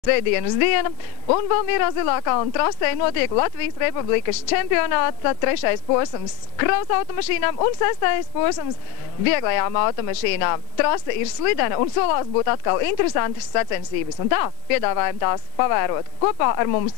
Svētdienas diena, un Valmierā Zilākalna trasē notiek Latvijas Republikas čempionāta 3. posms kravas automašīnām un 6. posms vieglajām automašīnām. Trase ir slidena un solās būt atkal interesantas sacensības, un tā piedāvājam tās pavērot kopā ar mums.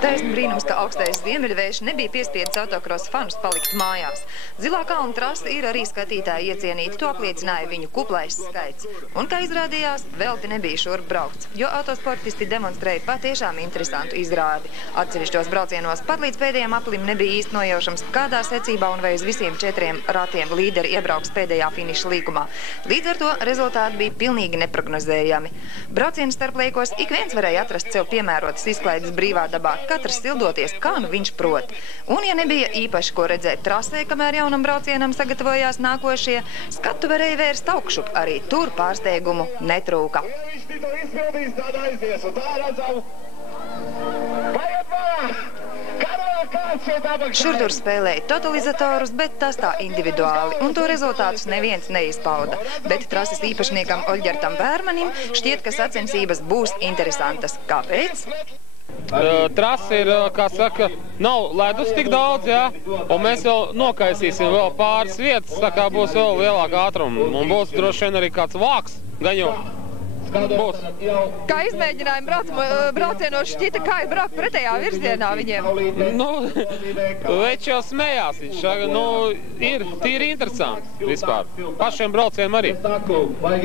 Taisn brīnums, ka augstais ziemeļvējš nebija piespiedis autokrosa fanus palikt mājās. Zilākalna trase ir arī skatītāji iecienīta, to apliecināja viņu kuplais skaits. Un, kā izrādījās, velti nebija šurp braukts, jo autosportisti demonstrēja patiešām interesantu izrādi. Atsevišķos braucienos pat līdz pēdējiem aplim nebija īsti nojaušams, kādā secībā un vai uz visiem 4 ratiem līderi iebrauks pēdējā finiša līkumā. Līdz ar to rezultāti bija pilnīgi neprognozējami. Braucienu starplaikos ik viens varēja atrast sev piemērotas izklaides brīvā dabā, katrs sildoties, kā nu viņš prot. Un, ja nebija īpaši ko redzēt trasē, kamēr jaunam braucienam sagatavojās nākošie, skatu varēja vērst augšup, arī tur pārsteigumu netrūka. Šur tur spēlēja totalizatorus, bet tas tā individuāli, un to rezultātus neviens neizpauda. Bet trases īpašniekam Oļģertam Bērmanim šķiet, ka sacensības būs interesantas. Kāpēc? Trase ir, kā saka, nav ledus tik daudz, jā, un mēs vēl nokaisīsim vēl pāris vietas, tā kā būs vēl lielāka ātruma, un būs droši vien arī kāds vāks gaņot. Būs. Kā izmēģinājumi braucienos šķita, kā ir braukt pretējā virzienā viņiem? Nu, veči jau smējās, viņš, nu, ir tīri interesants vispār. Pašiem braucieniem arī.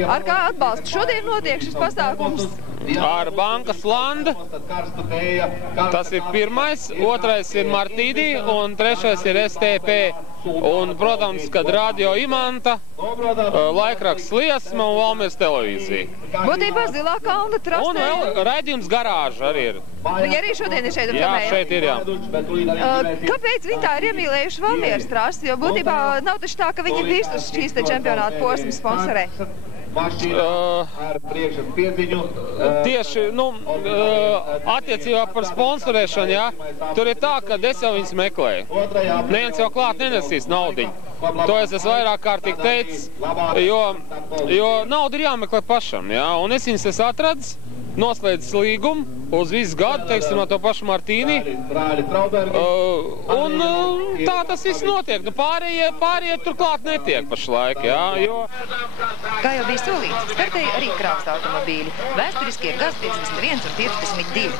Ar kā atbalstu šodien notiek šis pasākums? Ar Bankas Landa, tas ir pirmais, otrais ir Martīdī un trešais ir STP. Un, protams, kad Radio Imanta, laikraksts Liesma un Valmieras televīzija. Būtībā Zilākalna trasē. Un vēl raidījums Garāža arī ir. Viņi arī šodien ir šeit Jā, šeit ir, jā. Kāpēc viņi tā ir iemīlējuši Valmieras trasi? Jo būtībā nav taču tā, ka viņi visus šīs te čempionāta posmas sponsorē. Tieši, nu, attiecībā par sponsorēšanu, jā, tur ir tā, ka es jau viņus meklēju. Neviens jau klāt nenesīs naudiņu. To es esmu vairāk kārtīgi teicis, jo naudu ir jāmeklē pašam, jā, un es viņus esmu atradis, noslēdzis līgumu uz visu gadu, teiksim, no to pašu Martīnī. Un tā tas viss notiek. Nu, pārējie turklāt netiek pašlaik, jā, jo... Kā jau bija solīts, startēja arī kravas automobīļi. Vēsturiskie GAZ 51 un 52.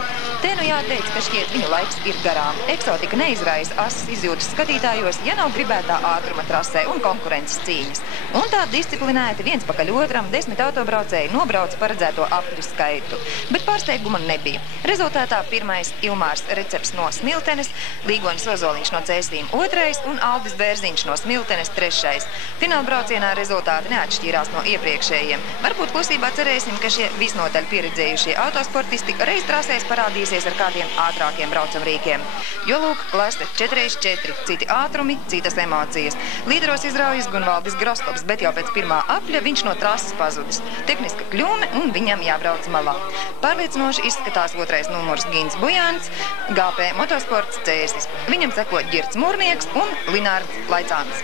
Te nu jāteic, ka šķiet viņu laiks ir garām. Eksotika neizraisa asas izjūtas skatītājos, ja nav gribētā ātruma trasē un konkurences cīņas. Un tā disciplinēti viens pakaļ otram 10 autobraucēji nobrauc paredzēto apļu skaitu. Bet pārsteiguma nebija. Rezultātā pirmais Ilmārs Recepts no Smiltenes, Līgonis Ozoliņš no Cēsīm 2. un Aldis Bērziņš no Smiltenes 3. Finālbraucienā rezultāti neatšķīrās no iepriekšējiem. Varbūt klusībā cerēsim, ka šie visnotaļ pieredzējušie autosportisti reiz trasēs parādīsies ar kādiem ātrākiem braucamrīkiem. Jo lūk, klase 4x4, citi ātrumi, citas emocijas. Līderos izraujas Gunvaldis Groskops, bet jau pēc pirmā apļa viņš no trases pazudis. Tehniska kļūme un viņam jābrauc malā. Pārliecinoši izskatās 2. numurs Gins Bujāns, GP Motosports Cēsis. Viņam seko Ģirts Mūrnieks un Linārds Laicāns.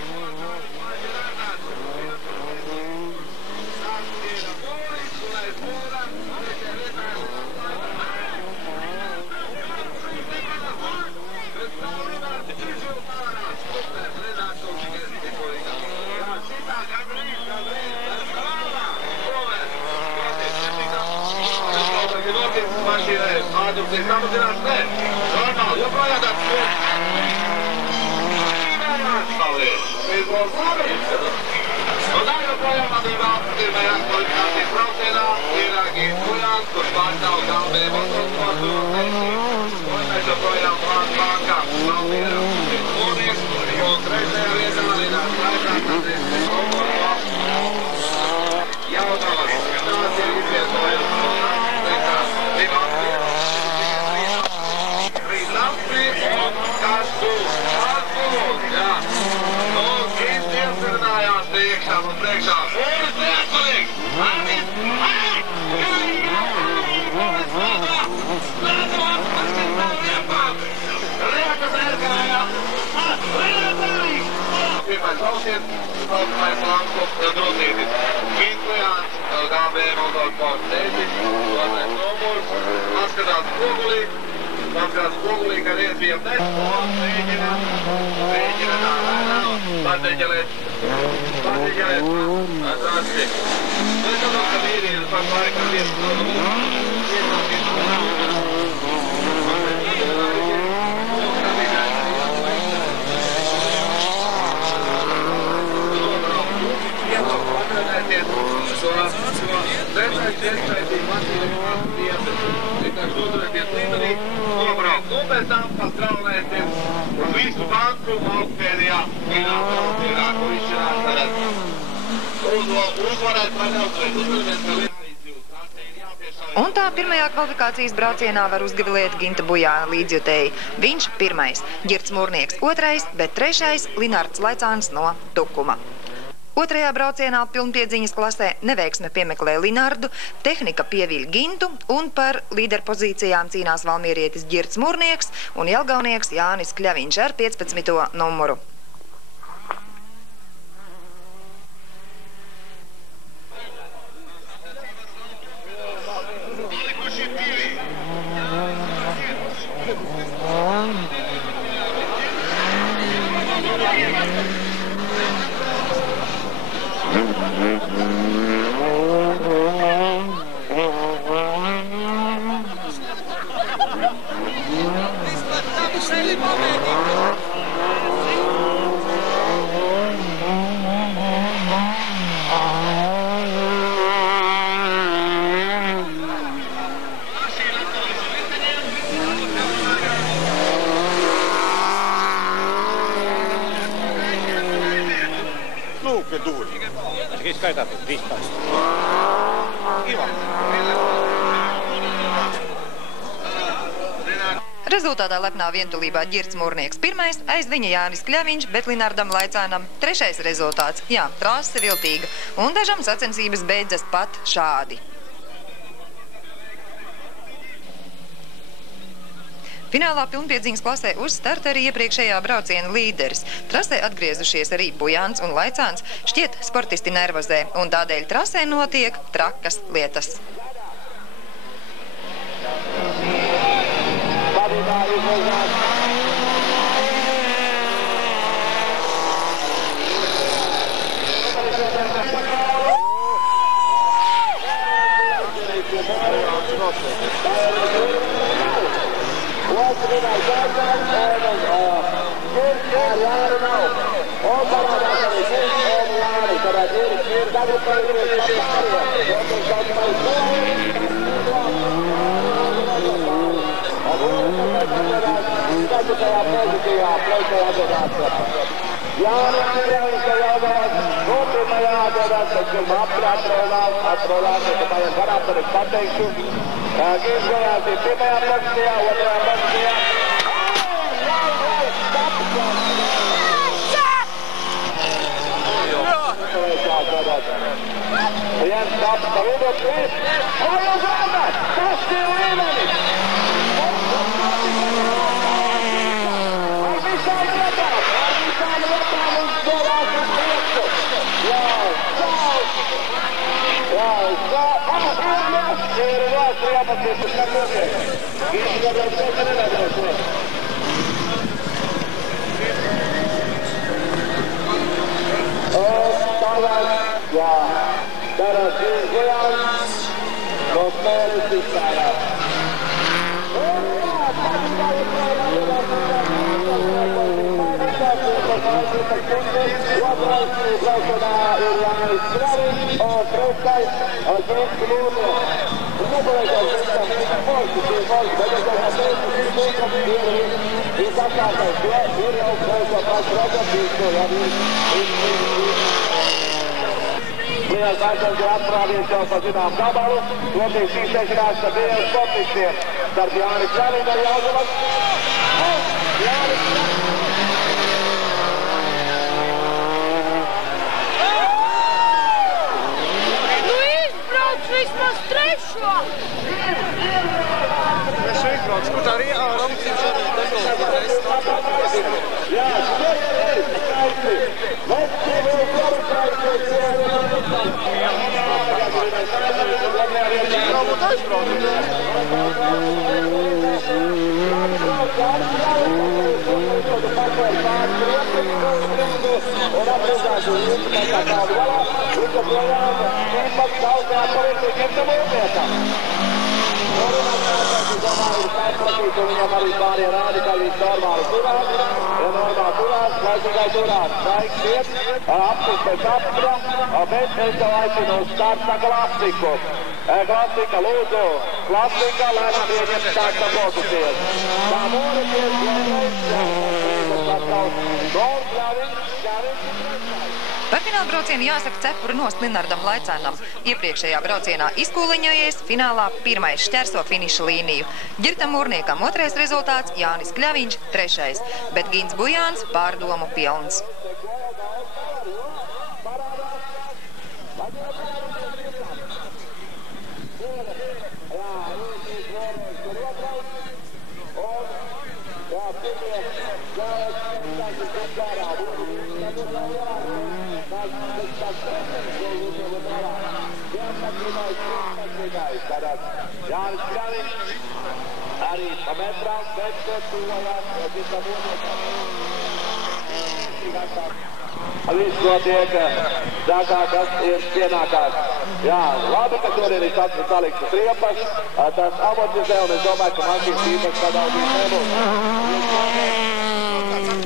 Atcerieties, saucamais Lanku Grozītis. Ginklejāns, GB Moldovas pārsteidzi, 2. numurs, paskatās spogulī, ka riezviem nes, un mēģina tā lēnām, pateģelēt, atrasti. Es domāju, ka vīri ir pat laikam nobraukt, un pēc tam pastraulēties uz visu banku augstpēdējā finālā, ko izšķirās tagad. Uzvarēt vai neuzvarēt, uzvarēt, ka Un tā pirmajā kvalifikācijas braucienā var uzgavilēt Ginta Bujāna līdzjutēji. Viņš pirmais, Ģirts Mūrnieks otrais, bet trešais Linards Laicāns no Tukuma. Otrajā braucienā pilnpiedziņas klasē neveiksme piemeklē Linardu, tehnika pieviļ Gintu un par līderpozīcijām cīnās valmierietis Ģirts Mūrnieks un jelgavnieks Jānis Kļaviņš ar 15. numuru. Rezultātā lepnā vientulībā Ģirts Mūrnieks pirmais, aiz viņa Jānis Kļaviņš, bet Linardam Laicānam trešais rezultāts. Jā, trase viltīga, un dažam sacensības beidzas pat šādi. Finālā pilnpiedziņas klasē uz starta arī iepriekšējā brauciena līderis. Trasē atgriezušies arī Bujāns un Laicāns, šķiet sportisti nervozē, un tādēļ trasē notiek trakas lietas. Let's Viņam arī pārējie rādi, ka viņš normāli turās, normāli turās, lai tikai turās. Laiks iet, apsist pēc apstra, bet es tev aicinu uz starta klasiku. Klasika, lūdzu, klasika, lai man ieņem starta pozīcijas. Tā norities, Par fināla braucienu jāsaka cepura nost Linardam Laicēnam. Iepriekšējā braucienā izkūliņojies, finālā pirmais šķērso finiša līniju. Ģirtam Mūrniekam otrais rezultāts, Jānis Kļaviņš trešais, bet Gins Bujāns pārdomu pilns. Jānis Kļaviņš arī pa metrām, bet tuvojās Ģirtam Mūrniekam. Viss notiek, sākā, kas ir pienākās. Jā, labi, ka tur ir salikts uz riepas, tas amortizē, un es domāju, ka mašīnas īpaši padaudīs nebūs.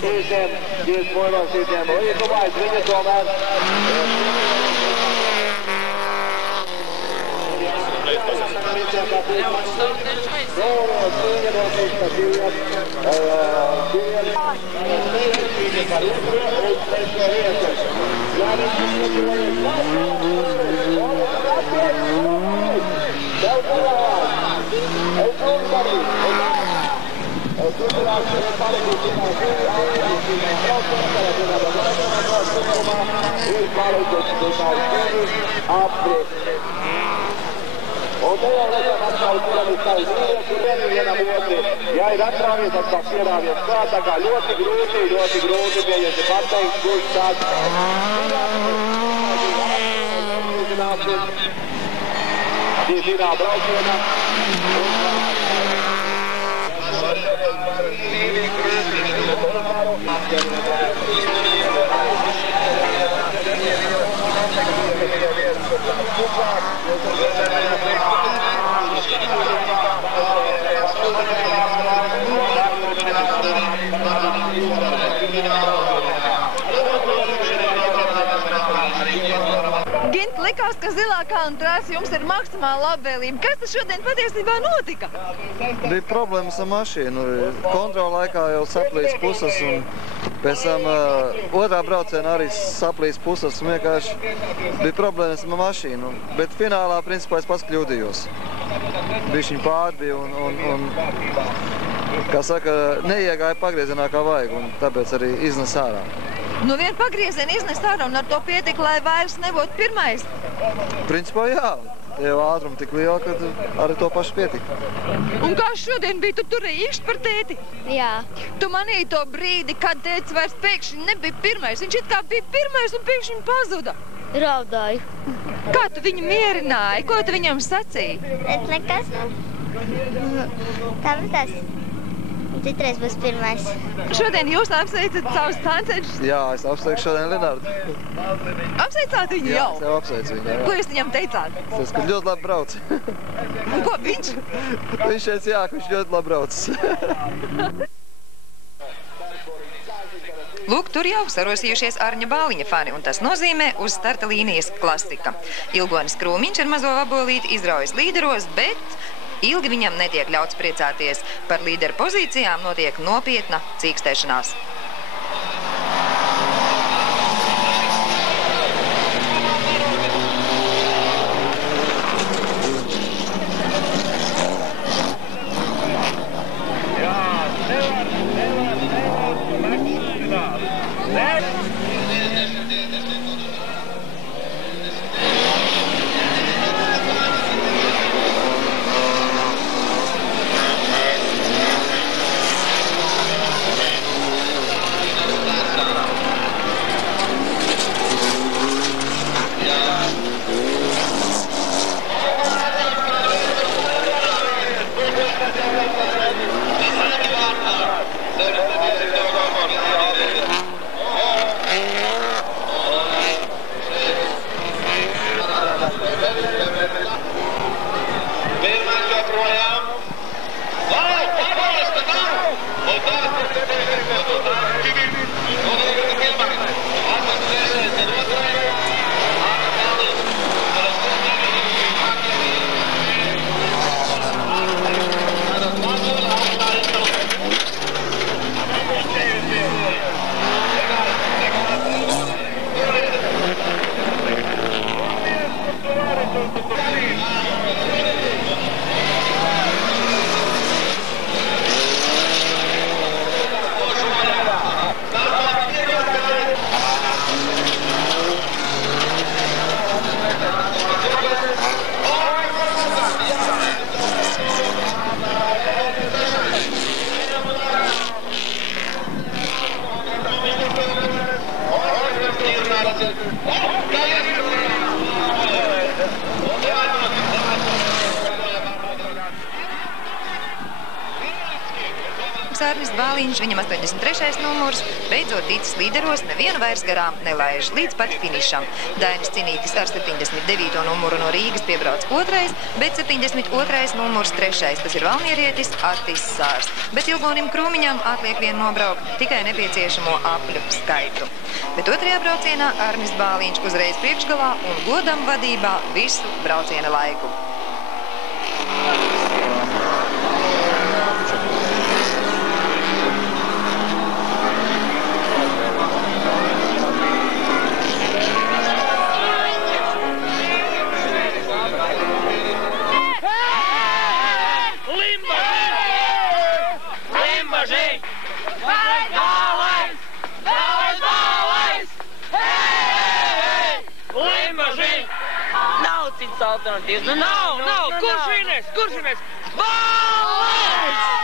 Šīsiem, Girs Mūrnieks šīsiem līdumais, viņa tomēr Un te jau redzam atkal, kuram ir savs dzīvnieki, vienam otri. Ja ir atrāvies, atkal pierāvies klāt, tā kā ļoti grūti pieņemti pateikt, kurš tāds. Šīnā braucienā. Gint, likās, ka Zilā kalna trasa jums ir maksimāla labvēlība. Kas tas šodien patiesībā notika? Bija problēmas ar mašīnu. Kontrola laikā jau saplīs puses un pēc tam otrā braucienā arī saplīs puses un vienkārši bija problēmas ar mašīnu. Bet finālā, principā, es pats kļūdījos. Bišķiņ pārbija un kā saka, neiegāja pagriezienā kā vajag un tāpēc arī iznes ārā. Nu vienu pagriezienu iznes ārā un ar to pietika, lai vairs nebūtu pirmais? Principā jā. Jau ātrumi tik liela, ka arī to pašu pietika. Un kā šodien bija, tu turēji īkšķi par tēti? Jā. Tu manīji to brīdi, kad tētis vairs pēkšņi nebija pirmais. Viņš it kā bija pirmais un pēkšņi pazuda. Raudāju. Kā tu viņu mierināji? Ko tu viņam sacīji? Es nekas. Tāpēc citreiz būs pirmais. Šodien jūs apsveicat savus tancenšus? Jā, es apsveicu šodien Linardu. Apsveicāt viņu jau? Jā, es jau apsveicu viņu. Jā. Ko jūs viņam teicāt? Tas, ka ļoti labi brauc. Un ko viņš? Viņš teica, jā, ka viņš ļoti labi brauc. Lūk, tur jau sarosījušies Arņa Bāliņa fani, un tas nozīmē uz starta līnijas klasika. Ilgonis Krūmiņš ar mazo vabolīti izraujas līderos, bet ilgi viņam netiek ļauts priecāties. Par līderu pozīcijām notiek nopietna cīkstēšanās. Arnis Bāliņš, viņam 83. numurs, beidzot ticis līderos, nevienu vairs garām nelaiž līdz pat finišam. Dainis Cinītis ar 79. numuru no Rīgas piebrauc 2., bet 72. numurs 3. Tas ir valmierietis Artis Sārs. Bet Ilgonim Krūmiņam atliek vien nobraukt tikai nepieciešamo apļu skaitu. Bet 2. braucienā Arnis Bāliņš uzreiz priekšgalā un godam vadībā visu brauciena laiku. Alternatīvas. Nu, nav! Kurš vienais? Bāliņš!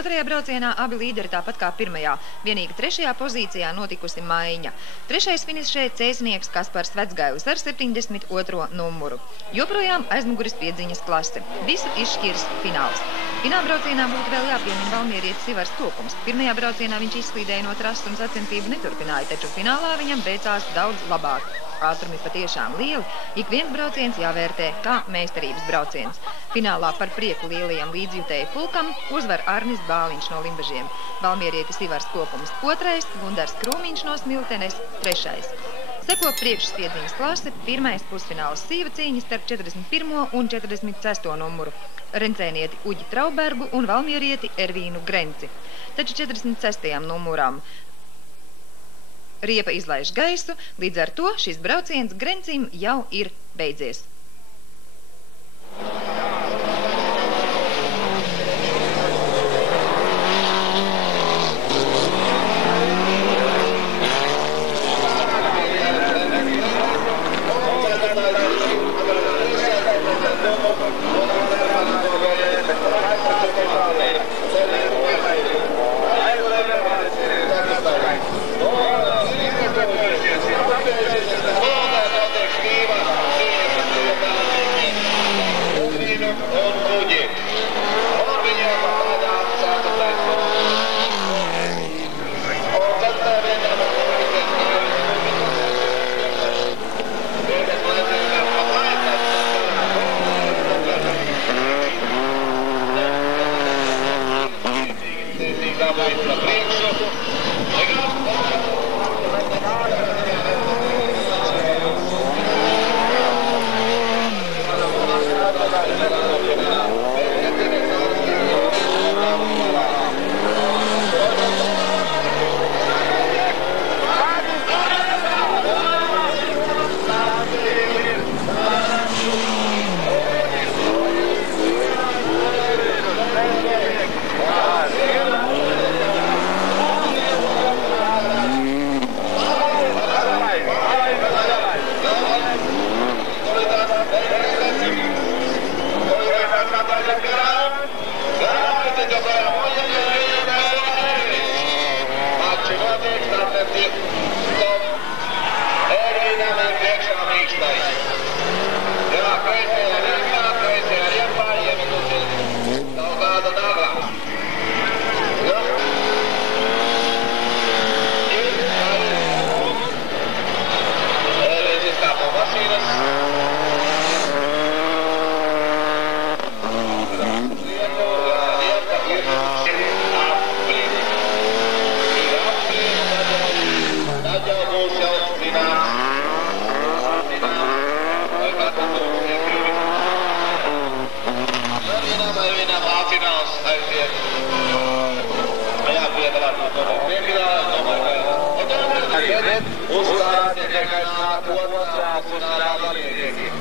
Otrajā braucienā abi līderi tāpat kā pirmajā, vienīgi 3. pozīcijā notikusi maiņa. 3. finišē cēsnieks Kaspars Vecgailis ar 72. numuru. Joprojām aizmuguris piedziņas klase. Visu izšķirs fināls. Finālbraucienā būtu vēl jāpiemina valmierietis Ivars Tokums. Pirmajā braucienā viņš izslīdēja no trases un sacensību neturpināja, taču finālā viņam veicās daudz labāk. Ātrumi patiešām lieli, ik viens brauciens jāvērtē kā meistarības brauciens. Finālā par prieku lielajam līdzjutēju pulkam uzvar Arnis Bāliņš no Limbažiem, valmierietis Ivars Kokums 2., Gundars Krūmiņš no Smiltenes 3. Seko priekšspiedziņas klase, 1. pusfināls sīva cīņas starp 41. un 46. numuru. Rencēnieti Uģi Traubergu un valmierieti Ervīnu Grenci. Taču 46. numuram riepa izlaiž gaisu, līdz ar to šis brauciens Grencim jau ir beidzies.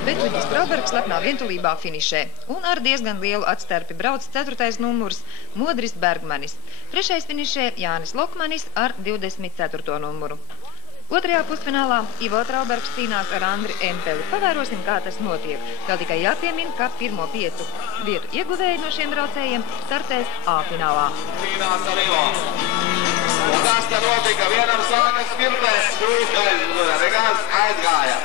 Vetviģis Traubergs lepnā vientulībā finišē un ar diezgan lielu atstarpi brauc 4. numurs Modris Bergmanis. 3. finišē Jānis Lokmanis ar 24. numuru. 2. pusfinālā Ivo Traubergs cīnās ar Andri Empeli. Pavērosim, kā tas notiek. Vēl tikai jāpiemin, ka pirmo 5 vietu ieguvēji no šiem braucējiem startēs A finālā. Cīnās ar Ivo. Un tas te notika, vienam sākas pirmais regās aizgāja.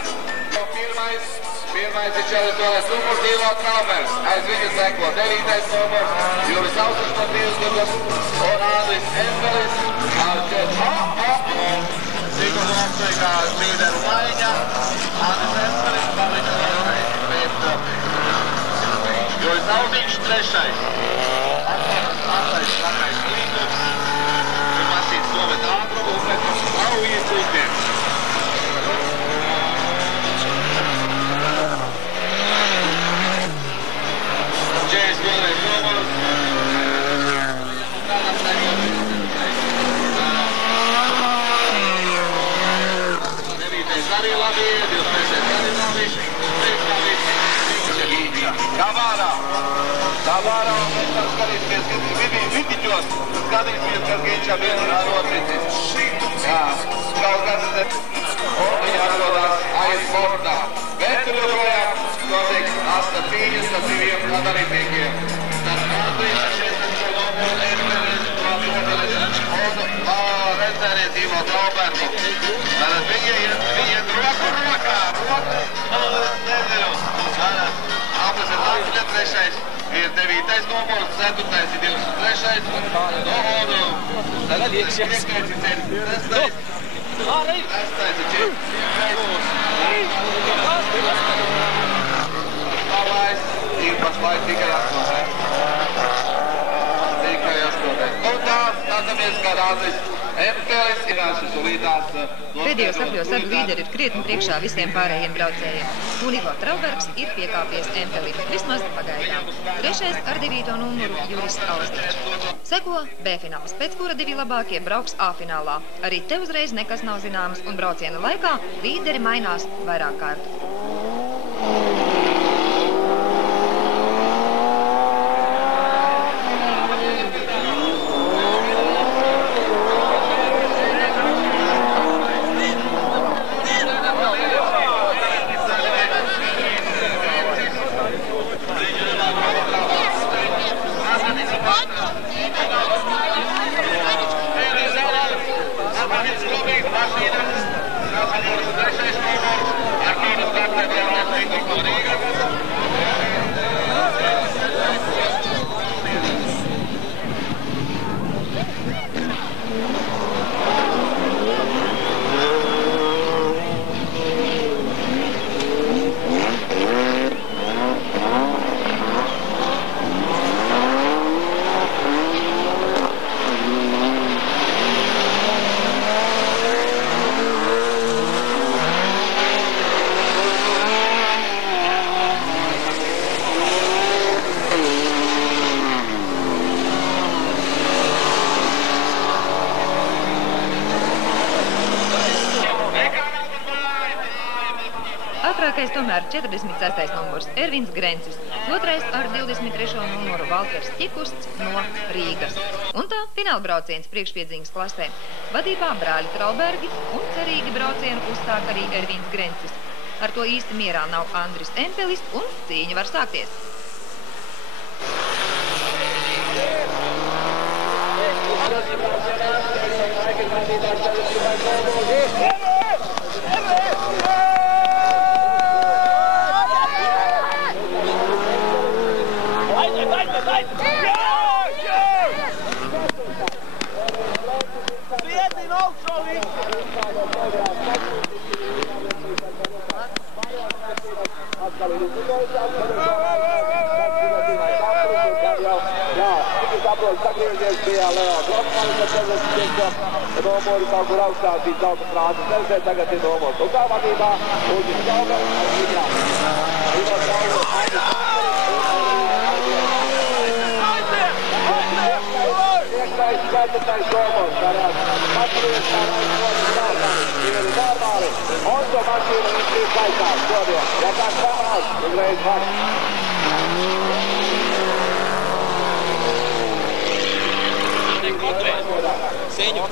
Pirmais ir 42. numurs Ivo Traubergs. Aiz viņa seko 9. numurs Juris Ausiņš no 2 un Andris Empelis ar 4. Sigurdu apsveikā līderu maiņa. Andris Empelis palika pēc Juris Ausiņš 3. Attais līdums. Ir masīts nomet ātrumu un pēc strauji iesūtiem. Kavārā, mēs skatīsimies, vidiķos, skatīsimies, kas Ginčam ir noticis. Jā, kaut kas viņi atrodās aiz bortā. Bet tur joprojām notiks asta cīņas ar diviem dalībniekiem. Tad Andrīs 16. numuru Empelis, redzēnies Ivo Traubergu. Tātad viņi iet roku rokā, nezinu. Abas ir Latvija 3. Ir 9. numurs, 4. ir 23. un tagad iekšējais ir 6. Pavājs ir pašlaik tikai 8. Tikai 8. Un tā, skatāmies, kā Andris Empelis ir līdās. Pēdējos apļos sargu līderi ir krietni priekšā visiem pārējiem braucējiem. Un Ivo Traubergs ir piekāpies Empelim, vismaz pagaidām. 3. ar 9. numuru Juris Ausiņš. Seko B fināls, pēc kura 2 labākie brauks A finālā. Arī te uzreiz nekas nav zināms, un brauciena laikā līderi mainās vairāk kārtu. Ar Pirmais tomēr 46. numurs Ervins Grencis, otrais ar 23. numuru Valters Ķikusts no Rīgas. Un tā finālbrauciens priekšpiedzīņas klasē. Vadībā brāļi Traubergi un cerīgi braucienu uzstāk arī Ervins Grencis. Ar to īsti mierā nav Andris Empelis un cīņa var sākties. Sagriezies bija Leo Grosmanis, numuri kaut kur augstāk bija zelta frāzes nerzē, tagad ir numurs. Un tā vadībā Uģis Traubers, Ivo Traubers, 4. numurs, varētu atgriezt tā ir normāli. Un to mašīnu viņš ir kaitās šodien. Ja tā samās, uzreiz var. Seņu.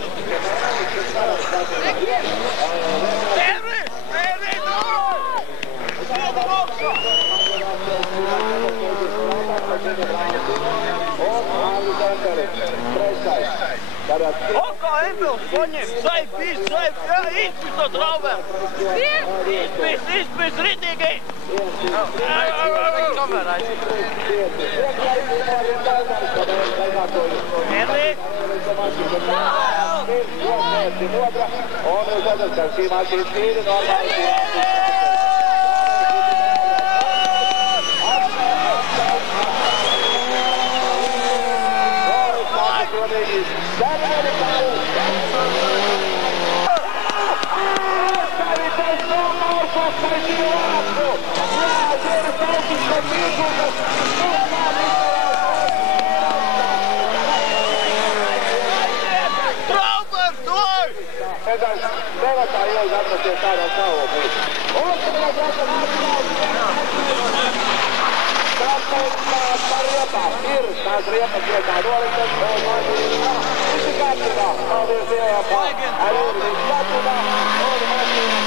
Oka Empels paņem, saip, jā, izpis no Trauberga. Izpis, ritīgi. Kamerā. Ervi. Un uzvedas, ka šī mašīna tīri normāli. Nevar tā ilgi atmesties tādā stāvoklī. Un tagad par riepām. Ir tās riepas vietā noliktas un mašīna. Visi kārtībā. Paldies Dievam par arī viss kārtībā. Un mašīna.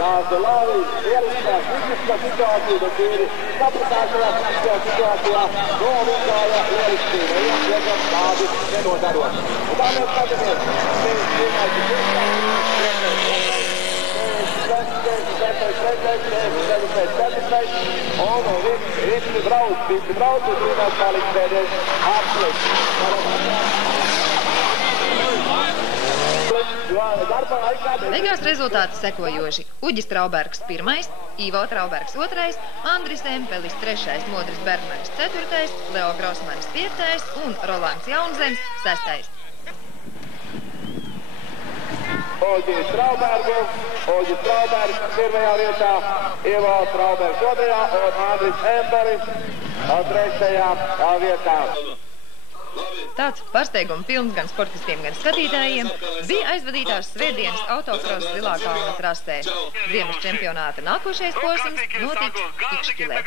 Tās ir labi, ierisinās fiziskā situācija, bet ir sapratāšajā fiziskā situācijā novinkāja ieristība. Iekam tādi nenodarot. Un tā mēs skatāmies. Un visi brauc, un brīnās paliks pēdējais apsliks. Beigās rezultāti sekojoši. Uģis Traubergs 1, Ivo Traubergs 2, Andris Empelis 3, Modris Bergmanis 4, Leo Grosmanis 5 un Rolands Jaunzems 6. Uģis Traubergs 1. vietā, Ivo Traubergs 2. un Andris Empelis 3. vietā. Tāds pārsteiguma films gan sportistiem, gan skatītājiem bija aizvadītās svētdienas autokrosa Zilā kalna trasē. Ziemas čempionāta nākošais posms notiks Ikšķilē.